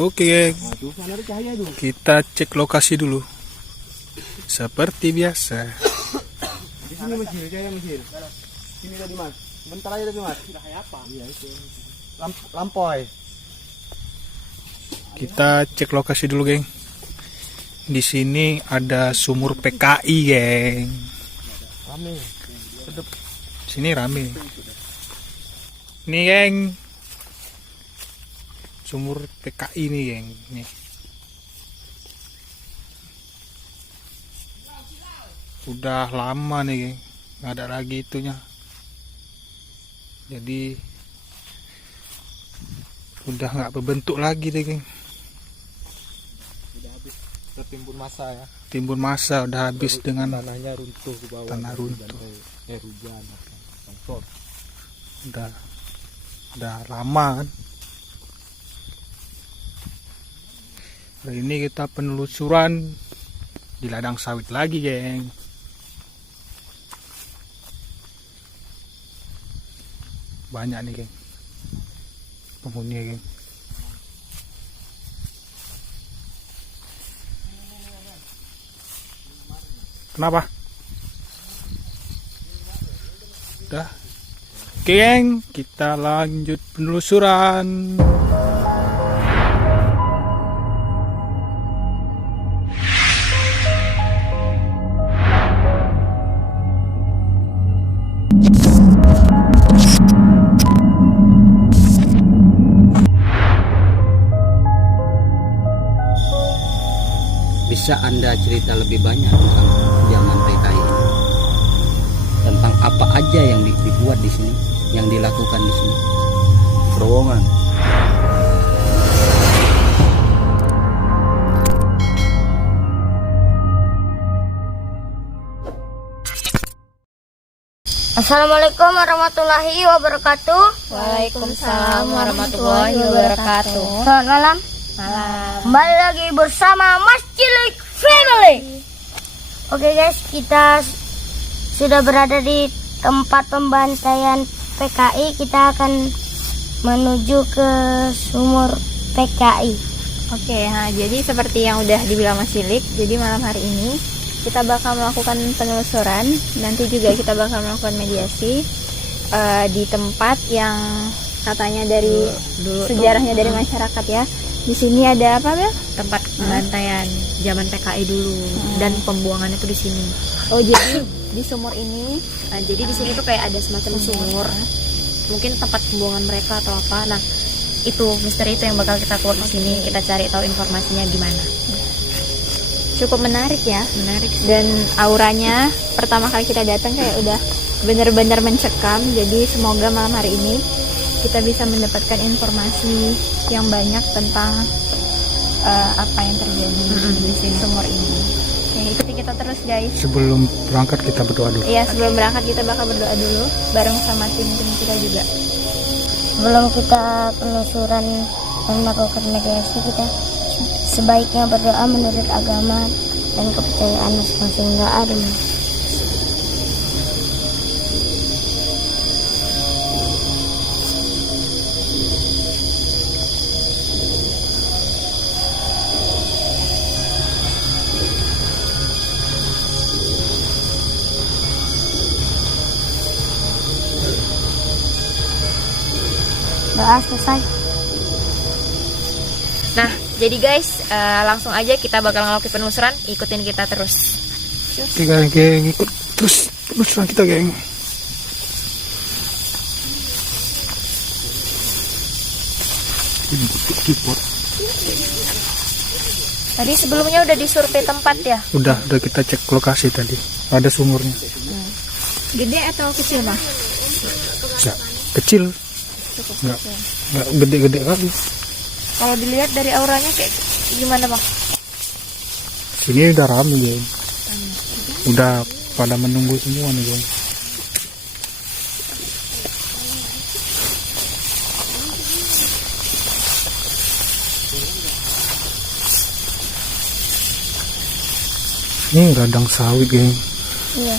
Oke, kita cek lokasi dulu. Seperti biasa. Di sini Mesir, jaya Mesir. Sini tadi Mas. Bentar aja tadi Mas. Iya itu. Lampoy. Kita cek lokasi dulu, geng. Di sini ada sumur PKI, geng. Rame. Sini rame. Nih, geng. Sumur PKI nih, geng. Nih. Udah lama nih, geng. Nggak ada lagi itunya. Jadi udah nggak berbentuk lagi deh, geng. Udah habis tertimbun masa ya. Timbun masa udah habis dengan Tanahnya runtuh ke bawah. Tanah runtuh. Hujan. Longsor. udah lama kan. Hari ini kita penelusuran di ladang sawit lagi, geng. Banyak nih, geng, penghuninya, geng. Kenapa? Udah. Oke, geng, kita lanjut penelusuran. Bisa Anda cerita lebih banyak tentang zaman PKI ini? Tentang apa aja yang dibuat di sini, yang dilakukan di sini? Terowongan. Assalamualaikum warahmatullahi wabarakatuh. Waalaikumsalam warahmatullahi wabarakatuh. Selamat malam. Kembali lagi bersama Mas Cilik Family. Oke guys, kita sudah berada di tempat pembantaian PKI. Kita akan menuju ke sumur PKI. Oke, nah jadi seperti yang udah dibilang Mas Cilik, jadi malam hari ini kita bakal melakukan penelusuran. Nanti juga kita bakal melakukan mediasi di tempat yang katanya dari sejarahnya dari masyarakat ya. Di sini ada apa, Bel? Tempat pembantaian zaman PKI dulu dan pembuangannya tuh di sini. Oh, jadi di sumur ini, Jadi di sini tuh kayak ada semacam sumur. Mungkin tempat pembuangan mereka atau apa. Nah, itu misteri itu yang bakal kita keluar di sini. Kita cari tahu informasinya gimana. cukup menarik ya. Menarik. Dan auranya pertama kali kita datang kayak udah bener-bener mencekam. Jadi semoga malam hari ini kita bisa mendapatkan informasi yang banyak tentang apa yang terjadi di sumur ini. Oke, ikuti kita terus guys. Sebelum berangkat kita berdoa dulu. Iya, sebelum berangkat kita bakal berdoa dulu bareng sama tim-tim kita juga. Sebelum kita penelusuran dan melakukan mediasi, kita sebaiknya berdoa menurut agama dan kepercayaan masing-masing. Nggak ada. Doa selesai. Nah, jadi guys, langsung aja kita bakal ngelakuin penelusuran. Ikutin kita terus. Oke, geng, ikut terus penelusuran kita, geng. Tadi sebelumnya udah disurvei tempat ya? Udah kita cek lokasi tadi. Ada sumurnya. Gede atau kecil, Bang? Ya, kecil. Nggak gede-gede kali. Kalau dilihat dari auranya kayak gimana, Bang? Sini udah rame, geng. Udah pada menunggu semua nih, geng. Ini ladang sawit, geng. Iya.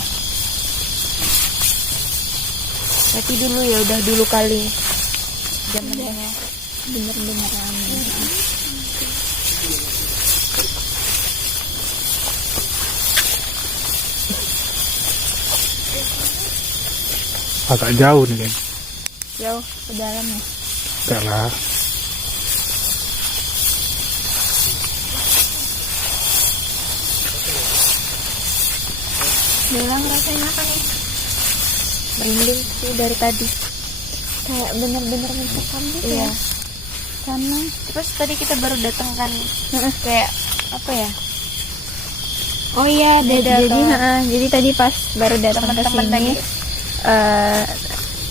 Berarti dulu ya udah dulu kali zamannya bener-bener rame. Agak jauh nih, geng. Jauh ke dalam ya. Enggak lah. Bilang rasanya apa nih? Merinding sih dari tadi. Kayak bener-bener mencekam gitu ya. Karena Terus tadi kita baru datang kan, kayak apa ya? oh iya, Beda jadi atau- jadi tadi pas baru datang ke Teman-teman sini, tadi.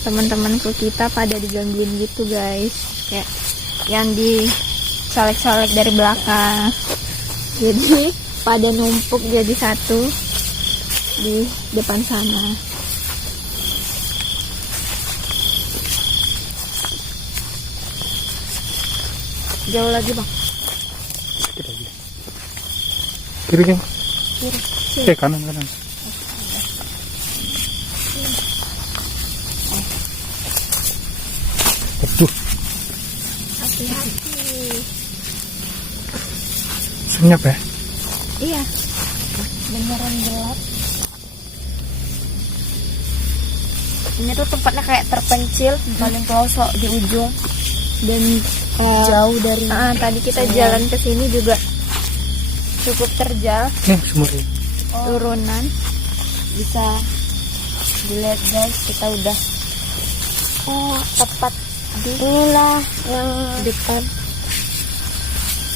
teman-temanku kita pada digangguin gitu guys, kayak yang dicolek-colek dari belakang. Jadi pada numpuk jadi satu di depan sana. Jauh lagi bang. Sedikit lagi. Kiri, geng. Kanan. Aduh, Hati-hati. senyap ya. Iya. Beneran gelap. Ini tuh tempatnya kayak terpencil, paling pelosok di ujung. Dan Jauh dari tadi kita jalan ke sini juga cukup terjal, Nih, sumur ini. turunan. bisa dilihat guys, kita udah tepat di Inilah yang depan.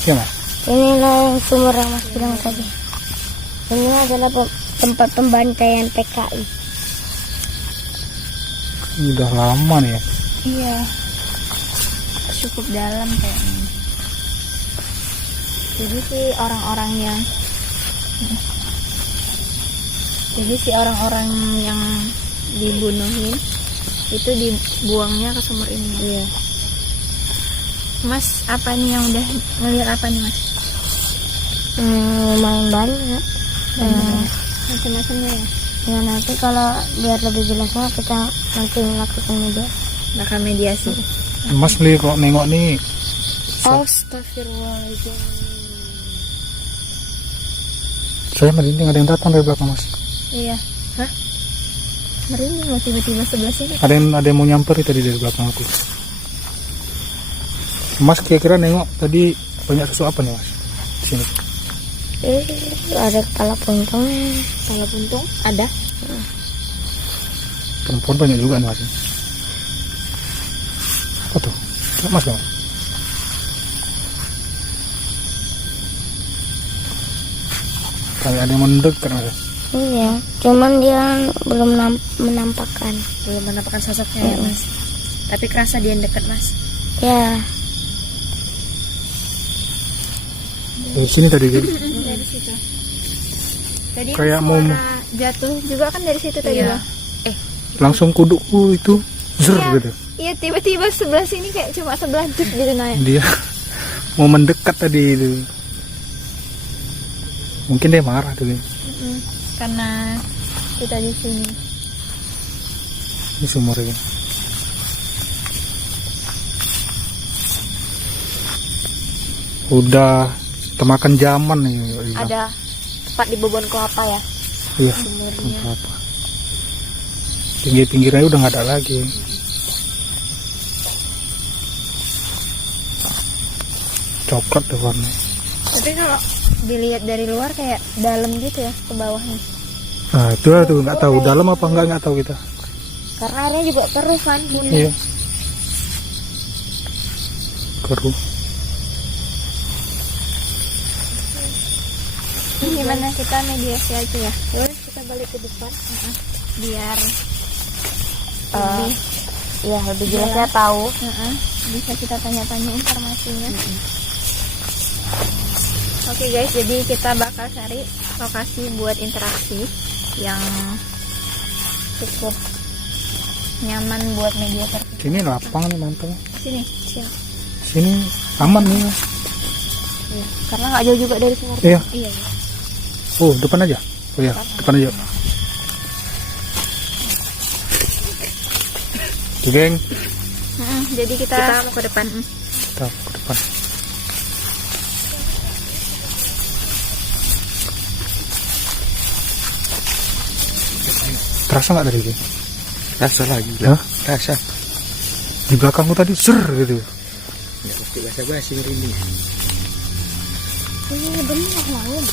Iya, Mas. inilah yang sumur yang Mas bilang tadi. Ini adalah tempat pembantaian PKI. Ini udah lama nih ya. Iya. Cukup dalam kayaknya. Jadi sih orang-orang yang dibunuhin itu dibuangnya ke sumur ini. Iya. Mas, apa nih yang udah ngeliat apa nih Mas? Lumayan banyak. Macam-macamnya ya. Ya nanti kalau biar lebih jelasnya kita nanti melakukan media. Bakal mediasi. Mas beli kok nengok nih. Astagfirullahaladzim. Saya merinding, ada yang datang dari belakang, Mas. Iya. Hah? Merinding loh tiba-tiba sebelah sini. Ada yang mau nyamper tadi dari belakang aku. Mas kira-kira nengok tadi banyak sesuatu apa nih, Mas? Di sini. Ada kepala puntung. Kalau buntung ada. Perempuan banyak juga nih, Mas. Apa tuh? Mas dong. Kayak ada yang mendekat, Mas. Iya, cuman dia belum menampakkan. Belum menampakkan sosoknya ya mas. Tapi kerasa dia yang dekat mas. Ya, Di sini tadi kan. Dari situ. Tadi Kayak mau jatuh juga kan dari situ tadi Iya. Bang. langsung kudu itu zer gitu. Iya, tiba-tiba sebelah sini kayak cuma sebelah jut gitu naik. Dia mau mendekat tadi itu. Mungkin dia marah tuh. Karena kita di sini. Ini sumurnya. Udah temakan zaman nih. Ada tepat di Bobon Kelapa ya. Iya. Apa? Pinggir-pinggirnya udah nggak ada lagi. Coklat deh warna. Tapi kalau dilihat dari luar kayak dalam gitu ya ke bawahnya. Nah itu lah tuh nggak tahu dalam apa nggak tahu kita. Karena airnya juga keruh kan. Iya. Keruh. Gimana kita mediasi aja ya? Terus kita balik ke depan. Biar Ya lebih jelasnya tahu. bisa kita tanya-tanya informasinya. Oke guys, jadi kita bakal cari lokasi buat interaksi yang cukup nyaman buat mediator. Sini lapang nih mantap. Sini, siap. Sini aman nih. Karena nggak jauh juga dari sumur. Iya. Iya. Oh depan aja. Oh iya depan aja. Tuh geng. Jadi kita Kita mau ke depan. Kita ke depan. Terasa nggak dari geng? Rasa lagi. Hah? Rasa. Di belakangku tadi ser gitu. Nggak mesti basa-basi merinding. Ini benar laut.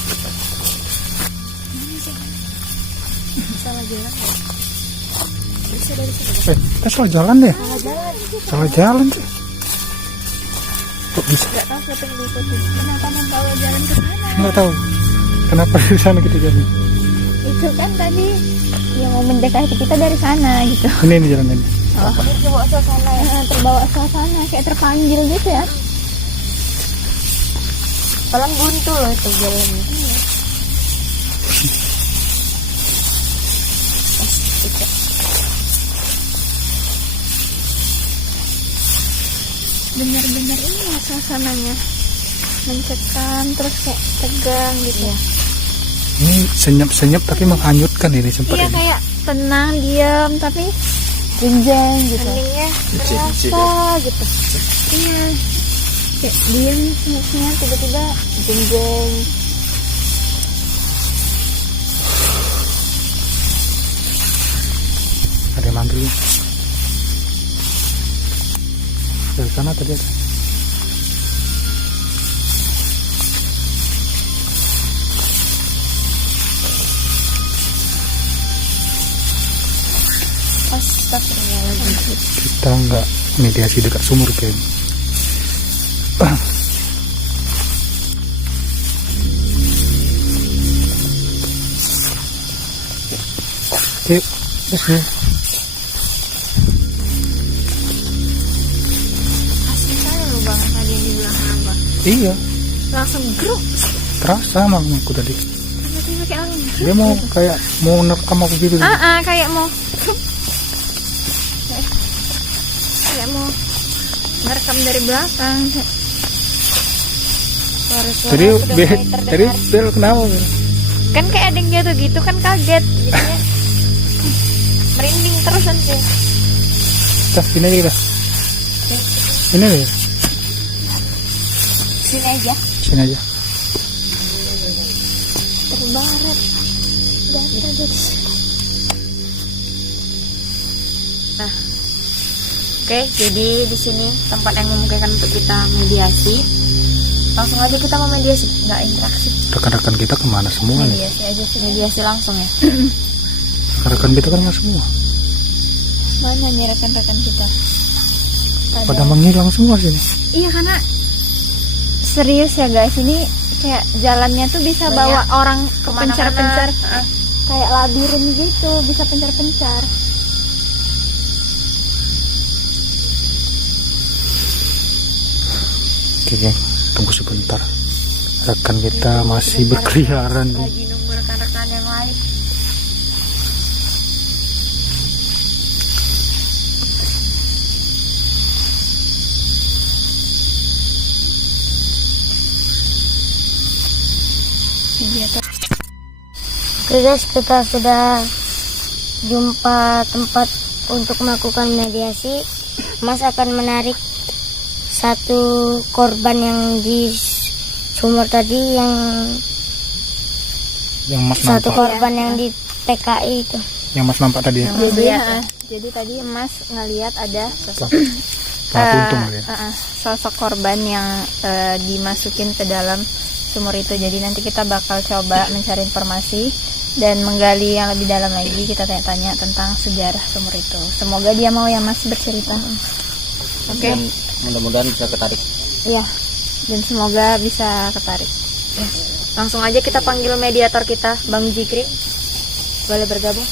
Kita salah jalan deh. Salah jalan sih. Kok bisa? Nggak tahu siapa yang diikuti. Kenapa membawa jalan ke sana? Nggak tahu. Kenapa di sana kita jadi? Itu kan tadi yang mau mendekati kita dari sana gitu. Ini jalan ini. Terbawa suasana, terbawa suasana kayak terpanggil gitu ya. Paling buntu loh itu jalannya. Bener-bener ini ya suasananya mencekam terus kayak tegang gitu ya. Ini senyap-senyap tapi menghanyutkan ini sempat Iya ini. kayak tenang diam tapi jenjang gitu. Heningnya Terasa gitu. Iya. Kayak diam senyap tiba-tiba jenjang. Ada yang manggil. Dari sana tadi ada. Astagfirullahaladzim. Kita nggak mediasi dekat sumur kayak ini. Yuk, terus ya. Asli saya loh bang tadi yang di belakang abang. Iya, Langsung grup. terasa mamaku tadi. Tiba-tiba kayak angin. Dia mau kayak mau nerekam aku gitu. Kayak mau kayak mau merekam dari belakang. Tadi tadi Bel kenapa? Bel? Kan kayak ada yang jatuh gitu kan kaget jadinya merinding terus nanti. Dah, sini aja kita. Ini deh, Sini aja sini aja. terbaret gatal jadi. Oke, jadi di sini tempat yang memungkinkan untuk kita mediasi. Langsung aja kita mau mediasi, nggak interaksi. Rekan-rekan kita kemana semua nih? Mediasi aja sih. Mediasi langsung ya. Rekan-rekan kita kan nggak semua. Mana nih rekan-rekan kita? Pada menghilang semua sini. Iya karena serius ya guys, ini kayak jalannya tuh bisa Banyak. bawa orang ke Kemana-mana. pencar-pencar, kayak labirin gitu, bisa pencar-pencar. Oke, geng, tunggu sebentar. Rekan kita masih berkeliaran nih. Lagi nunggu rekan-rekan yang lain. Oke guys, kita sudah jumpa tempat untuk melakukan mediasi. Mas akan menarik satu korban yang di sumur tadi, Yang Mas satu nampak, korban yang di PKI itu. yang Mas nampak tadi. Ya? Jadi tadi Mas ngelihat ada sosok Pelaku untung ya. sosok korban yang dimasukin ke dalam sumur itu. Jadi nanti kita bakal coba mencari informasi dan menggali yang lebih dalam lagi. Kita tanya-tanya tentang sejarah sumur itu. Semoga dia mau ya Mas bercerita. Oke. Dan mudah-mudahan bisa ketarik. Iya. Dan semoga bisa ketarik. Langsung aja kita panggil mediator kita, Bang Jikri. Boleh bergabung?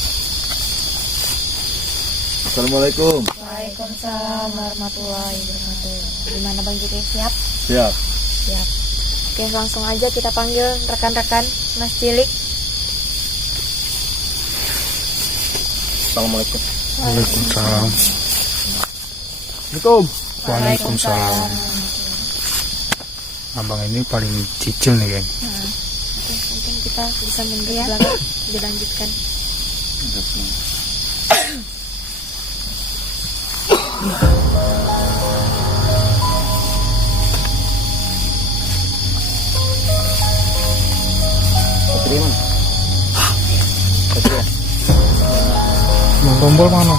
Assalamualaikum. Waalaikumsalam warahmatullahi wabarakatuh. Gimana Bang Jikri, siap? Siap. Siap. Oke, langsung aja kita panggil rekan-rekan Mas Cilik. Assalamualaikum. Waalaikumsalam. Assalamualaikum. Waalaikumsalam. Abang ini paling cicil nih, geng. Oke, mungkin kita bisa mundur ke belakang, dilanjutkan. Putri mana? Bang Tombol mana?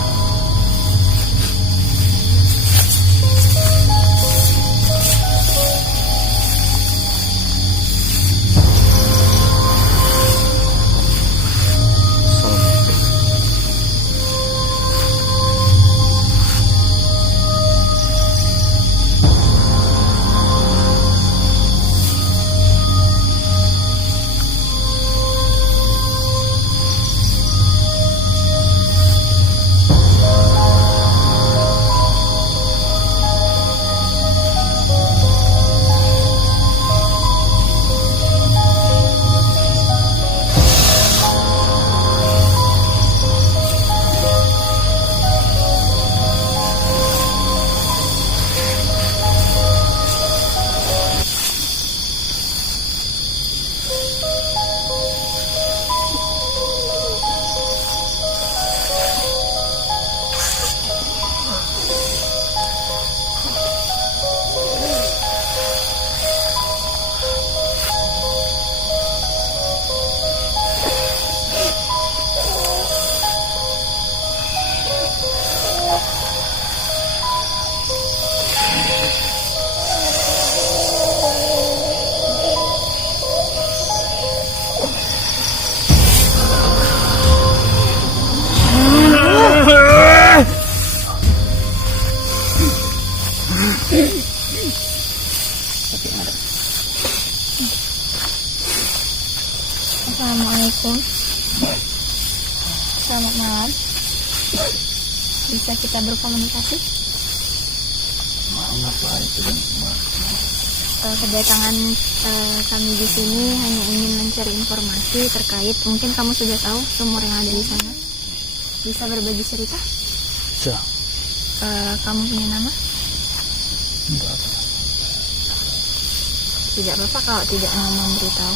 Assalamualaikum. Selamat malam. Bisa kita berkomunikasi? Kedatangan kami di sini hanya ingin mencari informasi terkait, mungkin kamu sudah tahu sumur yang ada di sana. Bisa berbagi cerita? Bisa. Kamu punya nama? Enggak. Tidak apa-apa kalau tidak mau memberitahu.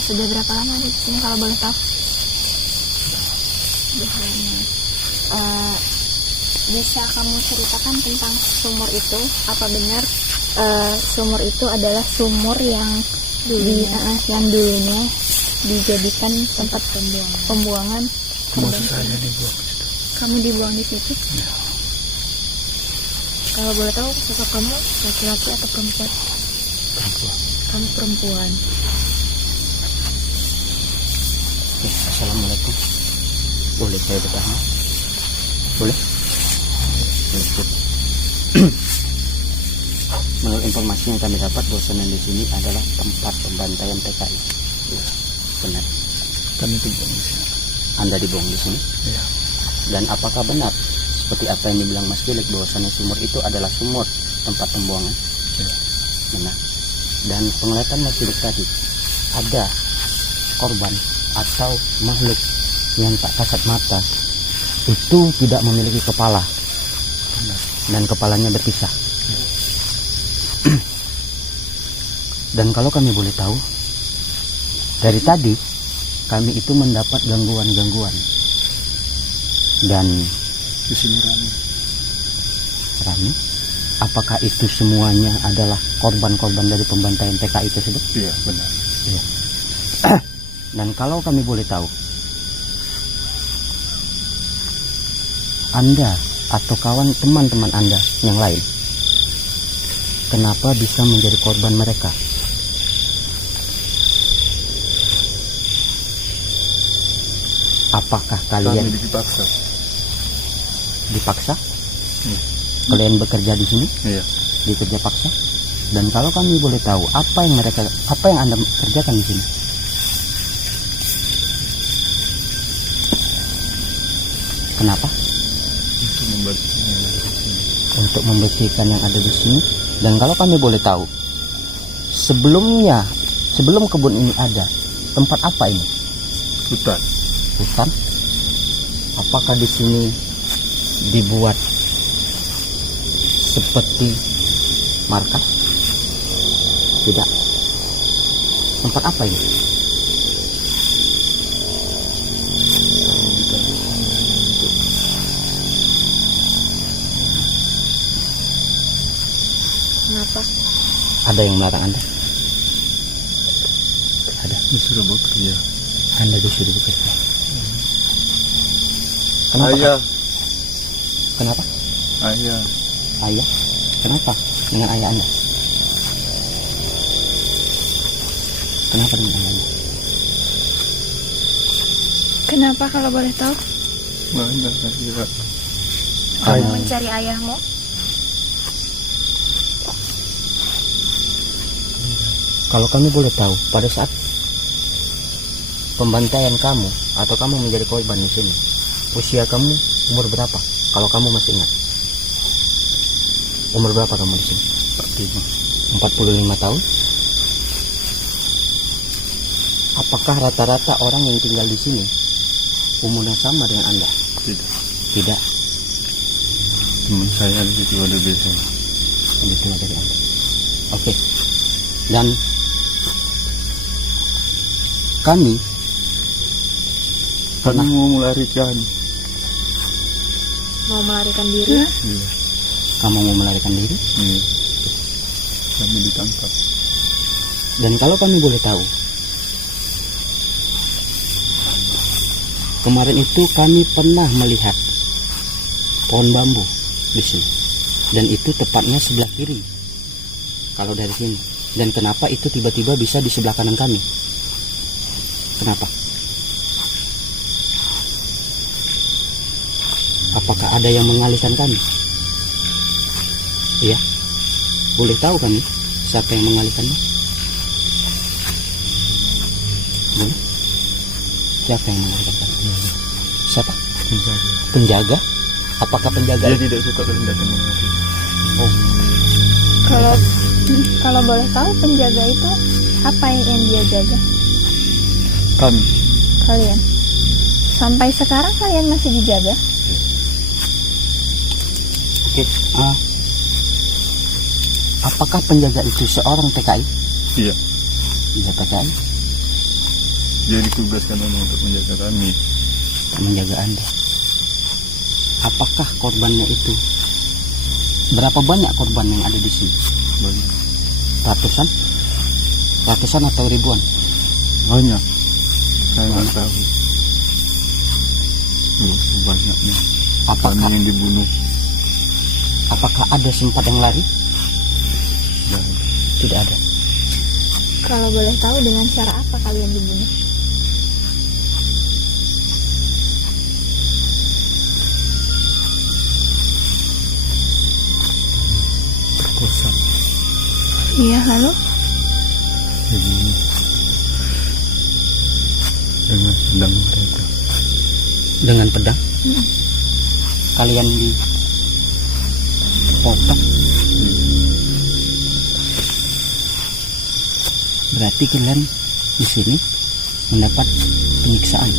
Sudah berapa lama ada di sini kalau boleh tahu? Sudah lama. Bisa kamu ceritakan tentang sumur itu? Apa benar sumur itu adalah sumur yang dulunya dijadikan tempat pembuangan? Maksud saya dibuang ke situ. Kamu dibuang di situ? Ya. Kalau boleh tahu sosok kamu laki-laki atau perempuan? Perempuan. Kamu perempuan. Oke, assalamualaikum. Boleh saya bertanya? Boleh? Menurut informasi yang kami dapat, bahwasannya di sini adalah tempat pembantaian PKI. Ya, benar. Kami dibuang di sini. Anda dibuang di sini? Ya. Dan apakah benar seperti apa yang dibilang Mas Bilek, bahwasannya sumur itu adalah sumur tempat pembuangan? Ya. Benar. Dan penglihatan Mas Bilek tadi, ada korban atau makhluk yang tak kasat mata itu tidak memiliki kepala. Benar. Dan kepalanya berpisah. Dan kalau kami boleh tahu, dari tadi kami itu mendapat gangguan-gangguan. Dan Di sini ramai. Rami, apakah itu semuanya adalah korban-korban dari pembantaian PKI tersebut? Iya, benar. Iya. Dan kalau kami boleh tahu, Anda atau kawan teman-teman Anda yang lain, kenapa bisa menjadi korban mereka? Apakah kalian Kami dipaksa. dipaksa? Iya. Kalian bekerja di sini, Iya. dikerja paksa? Dan kalau kami boleh tahu, apa yang Anda kerjakan di sini? Kenapa? Untuk membersihkan yang ada di sini. Untuk membersihkan yang ada di sini. Dan kalau kami boleh tahu, sebelum kebun ini ada, tempat apa ini? Hutan. Hutan? Apakah di sini dibuat seperti markas? Tidak. Tempat apa ini? Kami ditaruh untuk Kenapa? Ada yang melarang Anda? Ada. disuruh bekerja. Anda disuruh bekerja. Kenapa? Ayah. Kenapa? Ayah. Ayah? Kenapa dengan ayah Anda? Kenapa dengan ayah Anda? Kenapa kalau boleh tahu? Mana ayah? Ayah. Mencari ayahmu? Kalau kami boleh tahu, pada saat pembantaian kamu atau kamu menjadi korban di sini, usia kamu umur berapa? Kalau kamu masih ingat, umur berapa kamu di sini? 45 tahun. Apakah rata-rata orang yang tinggal di sini umurnya sama dengan Anda? Tidak. Tidak. Teman saya di situ ada biasa. Lebih tua dari Anda. Oke. Dan kami Kami mau melarikan. Mau melarikan diri? Iya. kamu mau melarikan diri. Iya. Kami ditangkap. Dan kalau kami boleh tahu, kemarin itu kami pernah melihat pohon bambu di sini, dan itu tepatnya sebelah kiri kalau dari sini. Dan kenapa itu tiba-tiba bisa di sebelah kanan kami? Kenapa? Apakah ada yang mengalihkan kami? Iya. Boleh tahu kami siapa yang mengalihkannya? Boleh. Siapa yang melarikan kami? Siapa? Penjaga. Penjaga? Apakah penjaga? Dia tidak suka kalau datang kemari. Oh, Kalau boleh tahu penjaga itu apa yang dia jaga? Kami. Kalian. Sampai sekarang kalian masih dijaga? oke. Apakah penjaga itu seorang TKI? Iya. Iya, TKI. Dia ditugaskan untuk menjaga kami. Menjaga Anda. Apakah korbannya itu? Berapa banyak korban yang ada di sini? Banyak. Ratusan? Ratusan atau ribuan? Banyak. Saya nggak tahu. Banyaknya. Apakah Kami yang dibunuh. apakah ada sempat yang lari? Dan Tidak ada. Kalau boleh tahu dengan cara apa kalian dibunuh? perkosa. Iya, lalu? Dibunuh. Dengan pedang mereka. Dengan pedang? Kalian dipotong? Berarti kalian di sini mendapat penyiksaan.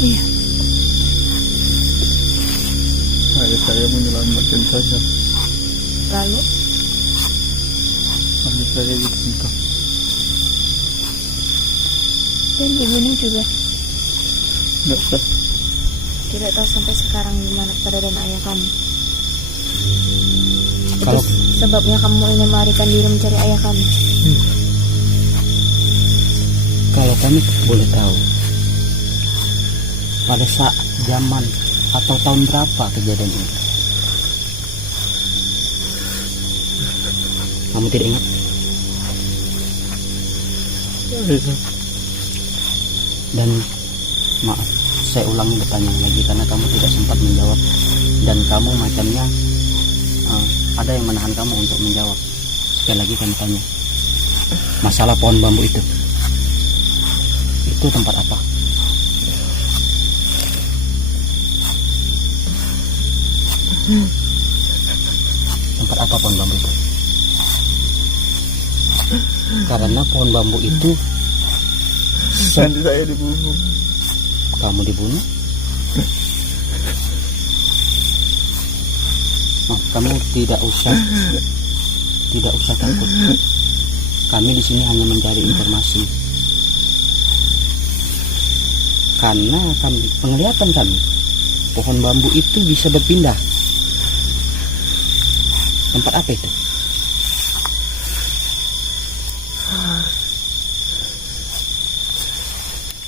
Iya. Saya menyelamatkan saya. Lalu Sampai saya ditangkap. Dan dibunuh juga. Nggak tahu. tidak tahu sampai sekarang di mana keberadaan ayah kamu. Kalau Itu sebabnya kamu ingin melarikan diri mencari ayah kamu. kalau kami boleh tahu, pada saat zaman atau tahun berapa kejadian ini? Kamu tidak ingat? Iya. Dan maaf, saya ulangi pertanyaan lagi karena kamu tidak sempat menjawab dan kamu macamnya ada yang menahan kamu untuk menjawab. Sekali lagi kami tanya, masalah pohon bambu itu tempat apa? Tempat apa pohon bambu itu? Karena pohon bambu itu Nanti saya dibunuh. kamu dibunuh. Nah, kamu tidak usah takut. Kami di sini hanya mencari informasi. Karena penglihatan kami, pohon bambu itu bisa berpindah. Tempat apa itu?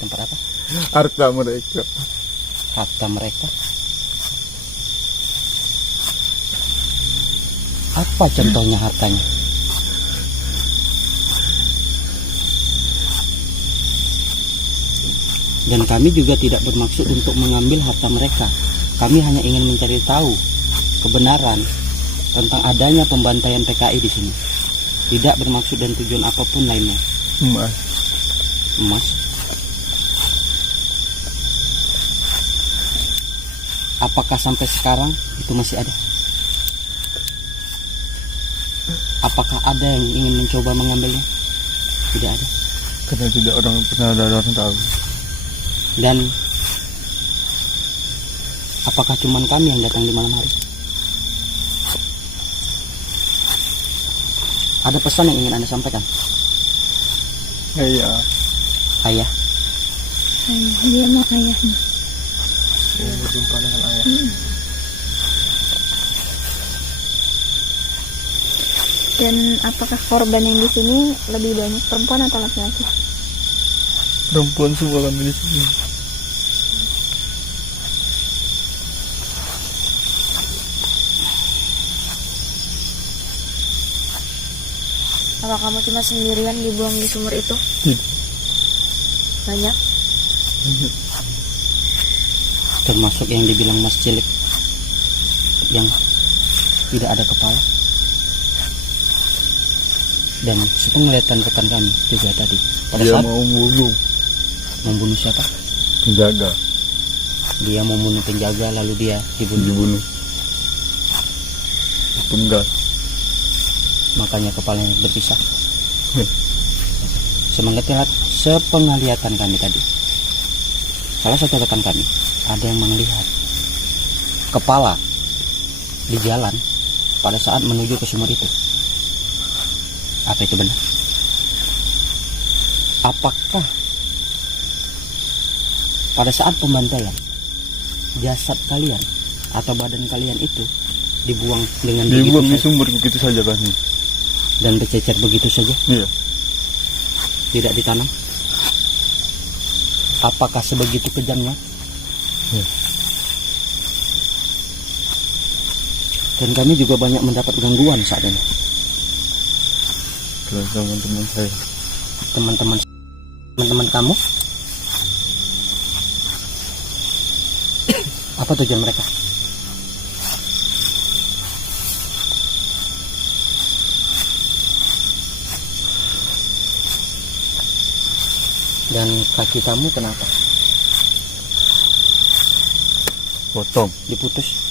Tempat apa? Harta mereka. Harta mereka. Apa contohnya hartanya? Dan kami juga tidak bermaksud untuk mengambil harta mereka. Kami hanya ingin mencari tahu kebenaran tentang adanya pembantaian PKI di sini. Tidak bermaksud dan tujuan apapun lainnya. Emas. Emas. Apakah sampai sekarang itu masih ada? Apakah ada yang ingin mencoba mengambilnya? Tidak ada. Karena tidak pernah ada orang tahu. Dan apakah cuman kami yang datang di malam hari? Ada pesan yang ingin Anda sampaikan? Iya. Ayah, Dia mah ayahnya. Berjumpa dengan ayah. Dan apakah korban yang di sini lebih banyak perempuan atau laki-laki? Perempuan semua kami di sini. Apa kamu cuma sendirian dibuang di sumur itu? Tidak. Banyak? termasuk yang dibilang Mas Cilik yang tidak ada kepala. Dan sepenglihatan rekan kami juga tadi pada Dia saat mau bunuh. Membunuh siapa? Penjaga. Dia membunuh penjaga lalu dia dibunuh. Tunggal. Makanya kepalanya berpisah. Sepenglihatan kami tadi, salah satu rekan kami ada yang melihat kepala di jalan pada saat menuju ke sumur itu. Apa itu benar? Apakah pada saat pembantaian jasad kalian atau badan kalian itu dibuang dengan Dibuang di begitu saja sumur begitu saja kan? dan bercecer begitu saja, Iya. tidak ditanam? Apakah sebegitu kejamnya? Iya. Dan kami juga banyak mendapat gangguan saat ini. Teman-teman saya. Teman-teman kamu? Apa tujuan mereka? Dan kaki kamu kenapa? Potong. Diputus?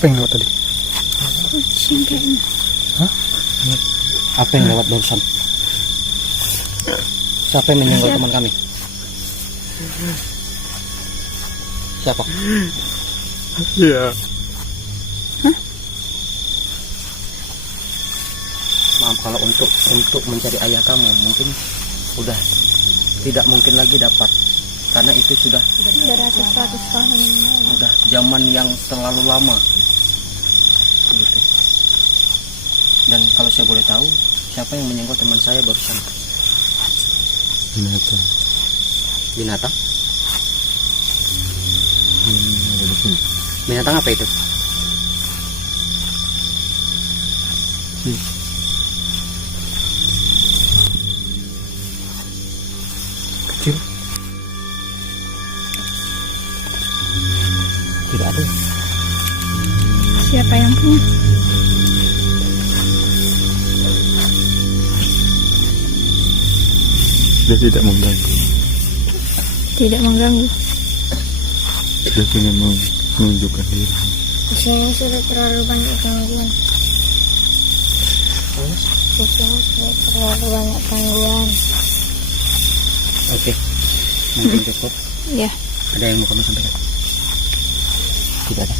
Apa yang lewat tadi? Kucing kayaknya. Apa yang lewat barusan? Siapa yang menyenggol teman kami? Siapa? Iya. Maaf, kalau untuk mencari ayah kamu mungkin udah tidak mungkin lagi dapat, karena itu sudah Beratus-ratus tahun yang lalu. udah zaman yang terlalu lama gitu. Dan kalau saya boleh tahu, siapa yang menyenggol teman saya barusan? Binatang. Binatang? Ada di sini. Binatang apa itu? Kecil. Tidak ada. Siapa yang punya? Dia tidak mengganggu. Tidak mengganggu. Dia ingin menunjukkan diri. Di sini sudah terlalu banyak gangguan. Di sini sudah terlalu banyak gangguan. Oke, mungkin cukup. Ya. Ada yang mau kamu sampaikan? Tidak ada.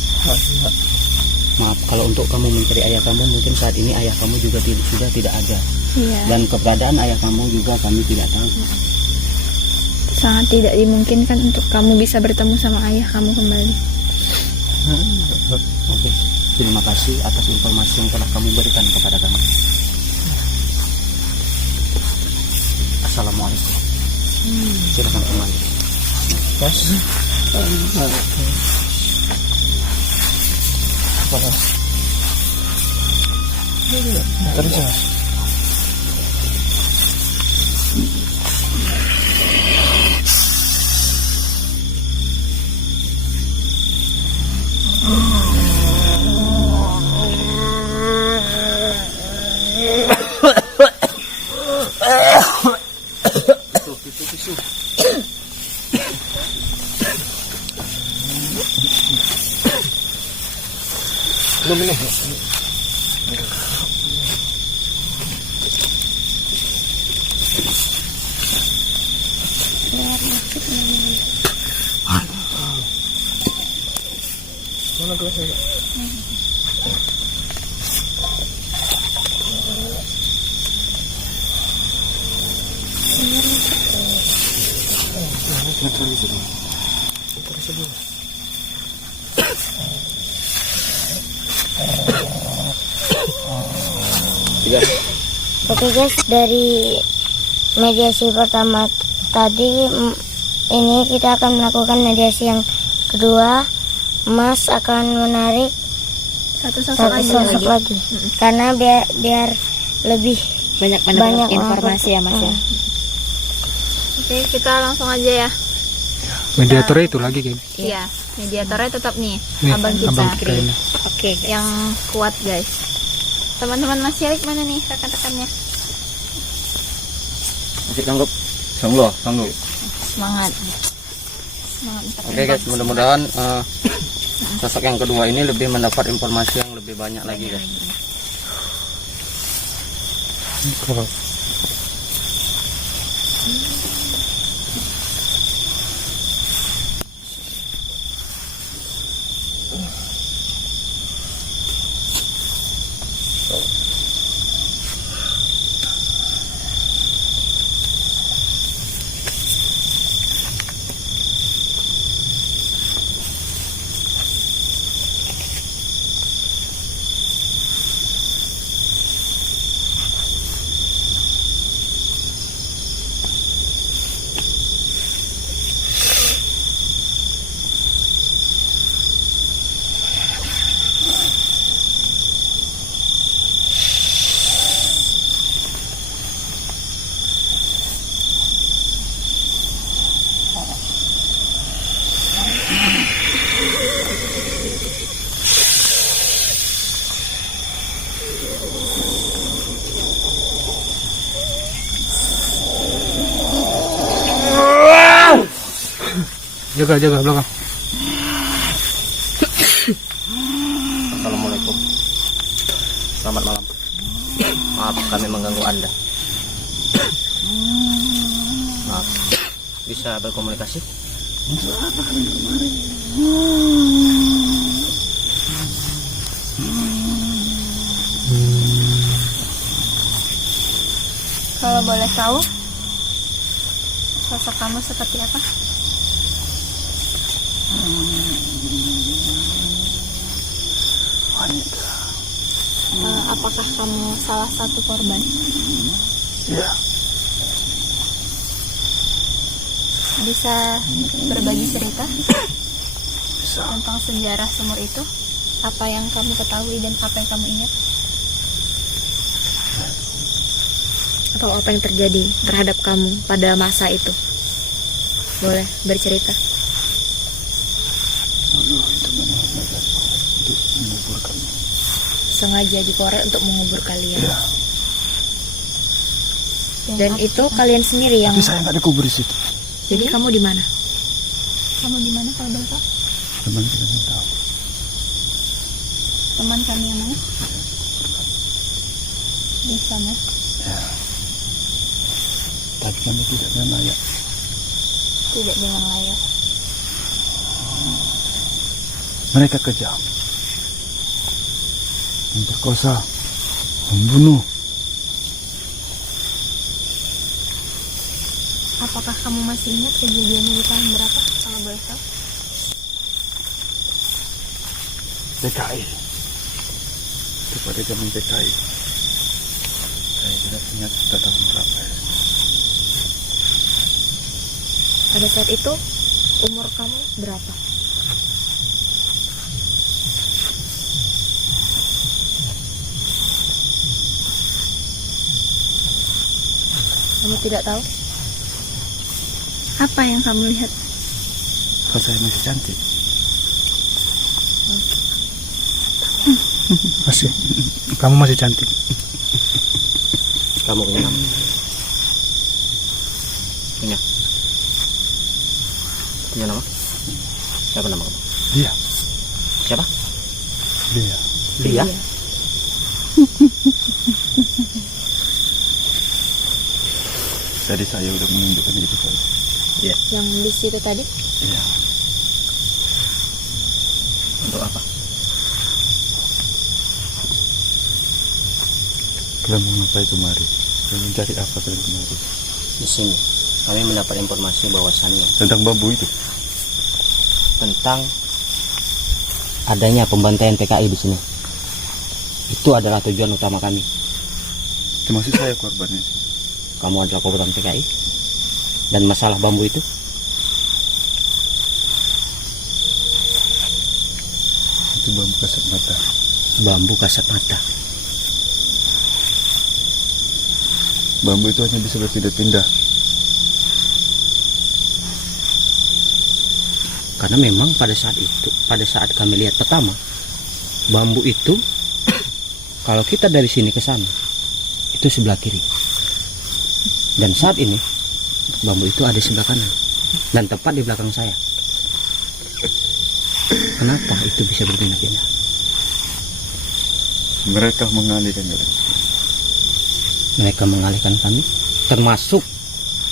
Maaf, kalau untuk kamu mencari ayah kamu, mungkin saat ini ayah kamu juga sudah tidak ada. Iya. Dan keberadaan ayah kamu juga kami tidak tahu. Sangat tidak dimungkinkan untuk kamu bisa bertemu sama ayah kamu kembali. Oke, terima kasih atas informasi yang telah kamu berikan kepada kami. Assalamualaikum. Silakan kembali. Terus ya. Oke guys, dari mediasi pertama tadi ini kita akan melakukan mediasi yang kedua. Mas akan menarik Satu satu sosok lagi. Karena biar lebih Banyak Banyak informasi ya Mas ya. Oke, kita langsung aja ya. Mediatornya itu lagi kan. Iya, mediatornya tetap nih, Nih, abang kita. abang kita ini. Oke. Yang kuat guys. Teman-teman Mas Cilik mana nih rekan-rekannya? Masih sanggup? Sanggup. Semangat. Semangat. Oke guys, mudah-mudahan sosok yang kedua ini lebih mendapat informasi yang lebih banyak lagi guys. Kalau jaga belakang. Assalamualaikum. Selamat malam. Maaf kami mengganggu Anda. Maaf. Bisa berkomunikasi? Kalau boleh tahu, sosok kamu seperti apa? Apakah kamu salah satu korban? Ya. Bisa berbagi cerita Bisa. tentang sejarah sumur itu? Apa yang kamu ketahui dan apa yang kamu ingat? Atau apa yang terjadi terhadap kamu pada masa itu? Boleh bercerita. Sengaja dikorek untuk mengubur kalian. Ya. Dan itu kalian sendiri yang. Tapi saya nggak dikubur di situ. Jadi kamu di mana? Kamu di mana kalau boleh tahu? Teman kita yang tahu. Teman kami yang mana? Di sana. Ya. Tapi kami tidak dengan layak. Tidak dengan layak. Mereka kejam, memperkosa, membunuh. Apakah kamu masih ingat kejadiannya di tahun berapa kalau boleh tahu? PKI. Kepada zaman PKI. Saya tidak ingat sudah tahun berapa ya. Pada saat itu umur kamu berapa? Kamu tidak tahu? Apa yang kamu lihat? Kalau saya masih cantik. Masih. Kamu masih cantik. Kamu punya nama? Punya. Punya nama? Siapa nama kamu? Dia. Siapa? Dia. Lia. Tadi saya udah menunjukkan itu Pak. Iya. Yang di situ tadi? Iya. Untuk apa? Kalian mau ngapain kemari? Kalian mencari apa kalian kemari? Di sini kami mendapat informasi bahwasannya Tentang bambu itu. tentang adanya pembantaian PKI di sini. Itu adalah tujuan utama kami. Termasuk saya korbannya. Kamu adalah korban PKI dan masalah bambu itu Itu bambu kasat mata. bambu kasat mata. Bambu itu hanya bisa berpindah-pindah. Karena memang pada saat kami lihat pertama, bambu itu kalau kita dari sini ke sana itu sebelah kiri. Dan saat ini bambu itu ada di sebelah kanan dan tepat di belakang saya. Kenapa itu bisa berpindah-pindah? Mereka mengalihkan diri. Mereka mengalihkan kami, termasuk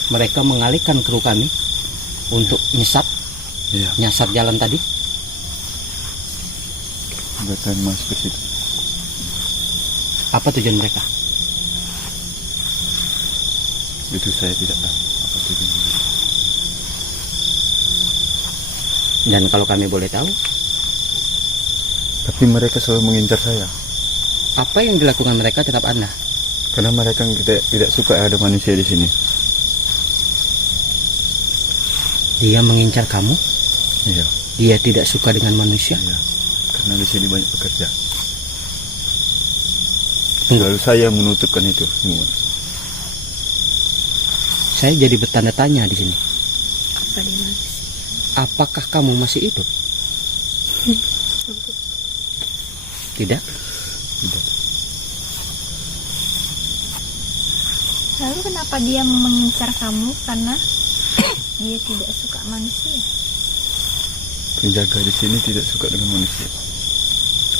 mereka mengalihkan kru kami untuk Iya. nyasar jalan tadi. Mereka masuk ke situ. Apa tujuan mereka? Itu saya tidak tahu apa tujuan mereka. Dan kalau kami boleh tahu, Tapi mereka selalu mengincar saya. apa yang dilakukan mereka tetap aneh. Karena mereka tidak suka ada manusia di sini. Dia mengincar kamu, Iya. dia tidak suka dengan manusia. Iya. Karena di sini banyak pekerja. Tunggu. Lalu saya menutupkan itu semua. Saya jadi bertanda tanya di sini. Apa dia manusia? Apakah kamu masih hidup? Tidak. Tidak. Lalu kenapa dia mengincar kamu? Karena dia tidak suka manusia. Penjaga di sini tidak suka dengan manusia.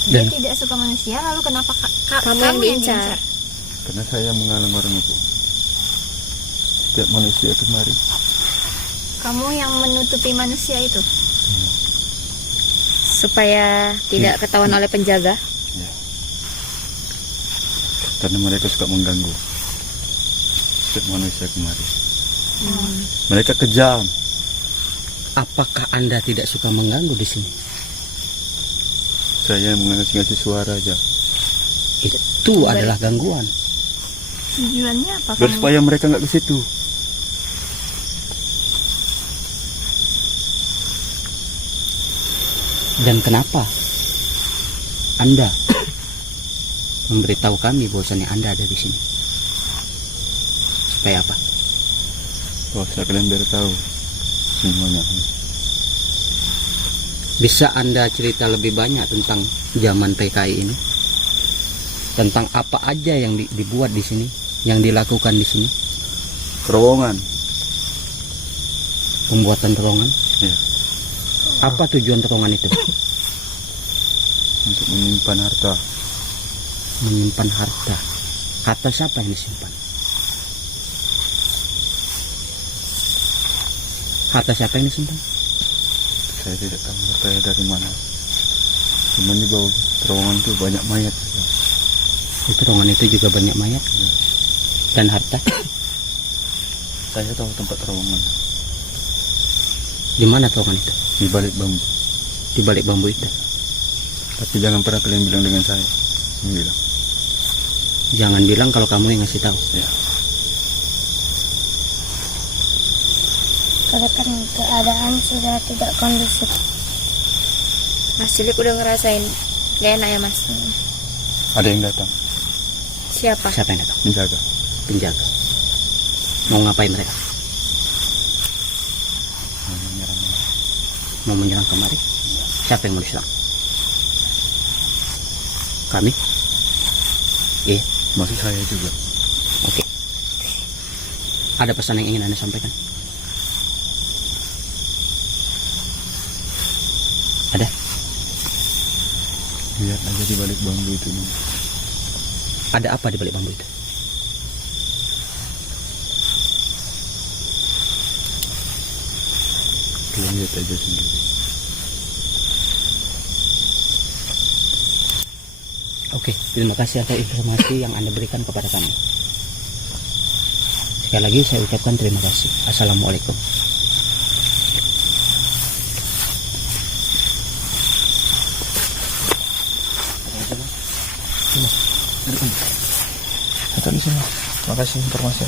Dia Dan- tidak suka manusia, lalu kenapa Kamu yang diincar. Karena saya menghalang orang itu. Setiap manusia kemari. Kamu yang menutupi manusia itu. Supaya tidak ketahuan oleh penjaga. Karena mereka suka mengganggu setiap manusia kemari. Mereka kejam. Apakah Anda tidak suka mengganggu di sini? Saya mengasih suara aja. Itu adalah gangguan. Tujuannya apa Biar kamu? supaya mereka nggak ke situ. Dan kenapa Anda memberitahu kami bahwasannya Anda ada di sini? Supaya apa? Wah, saya kalian biar tahu semuanya. Bisa Anda cerita lebih banyak tentang zaman PKI ini? Tentang apa aja yang dibuat di sini, yang dilakukan di sini? Terowongan. Pembuatan terowongan. Ya. Apa tujuan terowongan itu? Untuk menyimpan harta. Menyimpan harta. Harta siapa yang disimpan? Harta siapa yang disimpan? Saya tidak tahu hartanya dari mana. Cuma di bawah terowongan itu banyak mayat. Di terowongan itu juga banyak mayat. Dan harta? Saya tahu tempat terowongan. Di mana terowongan itu? Di balik bambu. Di balik bambu itu. Tapi jangan pernah kalian bilang dengan saya. Bilang. Jangan bilang kalau kamu yang ngasih tahu. Ya. Karena kan keadaan sudah tidak kondusif. Mas Cilik udah ngerasain gak enak ya mas? Ada yang datang Siapa? Siapa yang datang? menjaga. Penjaga. Mau ngapain mereka? Mau menyerang kemari? Siapa yang mau diserang? Kami? Iya. Maksud saya juga. Oke. Ada pesan yang ingin Anda sampaikan? Ada? Lihat aja di balik bambu itu. Ada apa di balik bambu itu? Kalian lihat aja sendiri. Oke, terima kasih atas informasi yang Anda berikan kepada kami. Sekali lagi saya ucapkan terima kasih. Assalamualaikum. Atau di sini. Makasih informasi.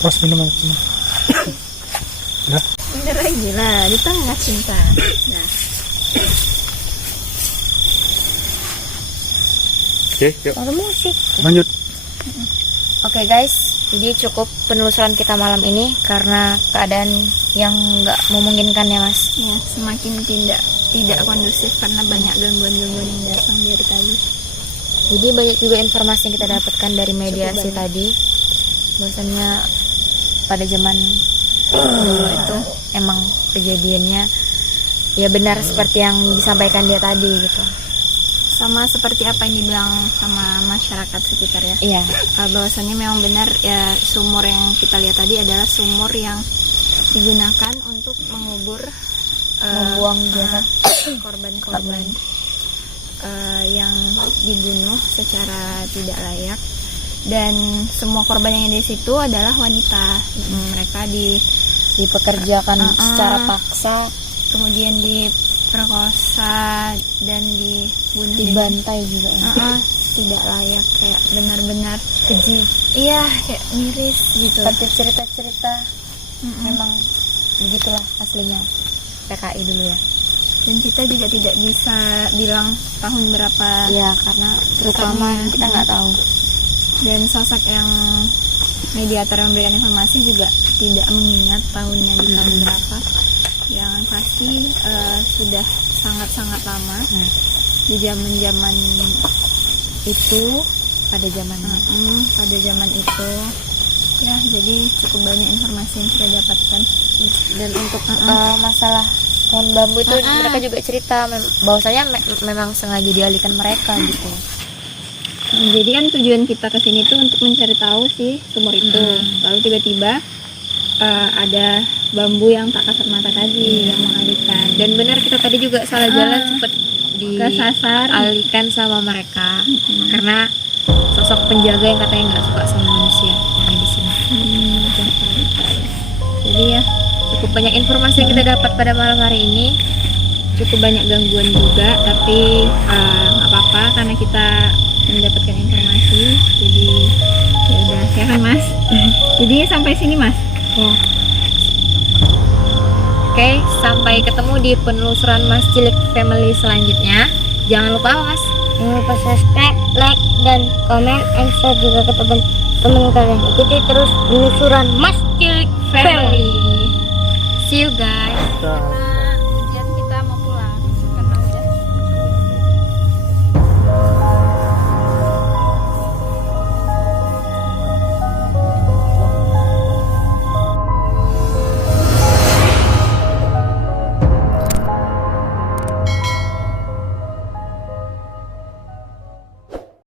Terus minum aja. Bener lagi lah, di tengah cinta. Nah, Oke, yuk Ada musik. lanjut. Oke guys, jadi cukup penelusuran kita malam ini karena keadaan yang nggak memungkinkan ya mas. ya semakin tidak kondusif karena banyak gangguan-gangguan yang datang dari tadi. Jadi banyak juga informasi yang kita dapatkan dari mediasi tadi. Bahwasannya pada zaman dulu itu emang kejadiannya ya benar seperti yang disampaikan dia tadi gitu. Sama seperti apa yang dibilang sama masyarakat sekitar ya. Iya. Bahwasannya memang benar ya, sumur yang kita lihat tadi adalah sumur yang digunakan untuk mengubur Membuang jasad korban-korban yang dibunuh secara tidak layak, dan semua korban yang ada di situ adalah wanita. Mereka dipekerjakan secara paksa, kemudian diperkosa dan dibunuh, dibantai juga. tidak layak, kayak benar-benar keji. Iya, kayak miris gitu. Seperti cerita-cerita memang begitulah aslinya PKI dulu ya. Dan kita juga tidak bisa bilang tahun berapa. Iya, karena terutama Tepatnya. kita nggak tahu. Dan sosok yang mediator yang memberikan informasi juga tidak mengingat tahunnya di tahun berapa. Yang pasti sudah sangat-sangat lama. Di zaman-zaman itu, Pada zamannya. pada zaman itu, ya jadi cukup banyak informasi yang kita dapatkan. Dan untuk masalah pohon bambu itu mereka juga cerita bahwasanya memang sengaja dialihkan mereka gitu. Jadi kan tujuan kita kesini tuh untuk mencari tahu sih sumur itu. Lalu tiba-tiba ada bambu yang tak kasat mata tadi yang mengalihkan. Dan benar kita tadi juga salah jalan sempat Kesasar. dialihkan sama mereka karena sosok penjaga yang katanya nggak suka sama manusia yang ada di sini. Jadi ya Cukup banyak informasi yang kita dapat pada malam hari ini. cukup banyak gangguan juga, tapi nggak apa-apa karena kita mendapatkan informasi. Jadi ya udah, ya kan Mas. Jadi sampai sini Mas. Ya. Oke, sampai ketemu di penelusuran Mas Cilik Family selanjutnya. Jangan lupa apa Mas? Jangan lupa subscribe, like, dan komen, and share juga ke teman-teman kalian. Ikuti terus penelusuran Mas Cilik Family. See you guys. Dah.